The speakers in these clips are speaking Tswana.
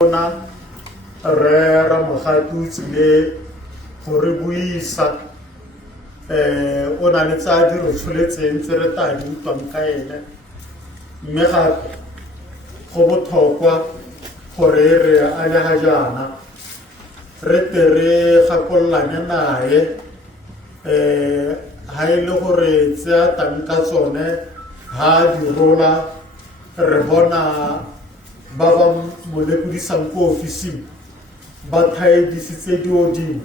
Bona re Ramokgatutsi le gore buisa o na le tsa di re tsholetseng tse re tla di utlwang ka ene, mme gape go botlhokwa gore re a le ga jaana re tere gakolollane nae ha e le gore tse a tang ka tsone ha di rola re bona ba ba mo lepodisang ko ofising ba thaedisitse diodimo.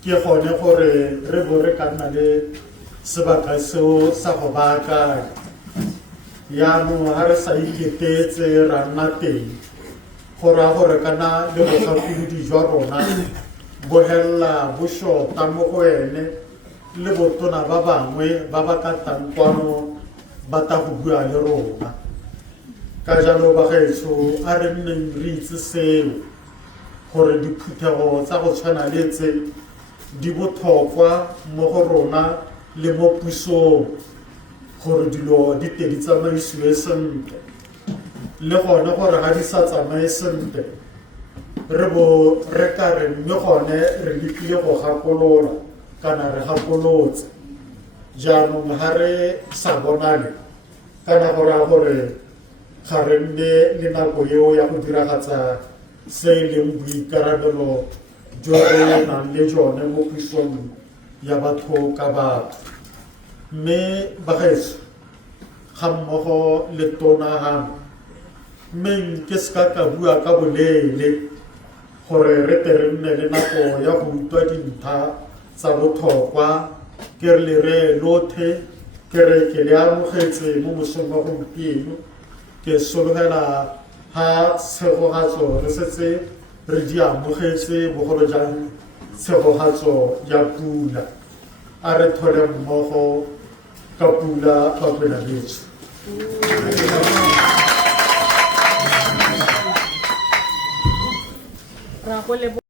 Ke gone gore re bo re ka nna le sebaka seo sa go baakanya yaanong ga re sa iketetse ra nna teng go raya gore kana le bogakolodi jwa rona bo helela bo shota mo go ene le botona ba bangwe ba ba ka tang kwano ba ta go bua le rona. Ka jalo bagaetsho a re nneng re itse seo gore diphuthego tsa go tshwana le tse di botlhokwa mo go rona le mo pusong gore dilo di te di tsamaisiwe sentle, le gone gore ga di sa tsamaye sentle re bo re ka re mme gone re lekile go gakolola kana re gakolotse. Jaanong ga re sa bonale kana go raya gore ga re nne le nako eo ya go diragatsa se e leng boikarabelo jo re nang le jone mo pusong ya batho ka batho. Mme bagaetsho ga mmogo le tona game mme ke seka ka bua ka boleele gore re te re nne le nako ya go utlwa dintlha tsa botlhokwa ke re le re lothe ke re ke le amogetse mo mosong wa gompieno. Ke sologela ha tshegogatso re setse re di amogetse bogolo jang tshegogatso ya pula. A re thole mmogo ka pula bakwena betso.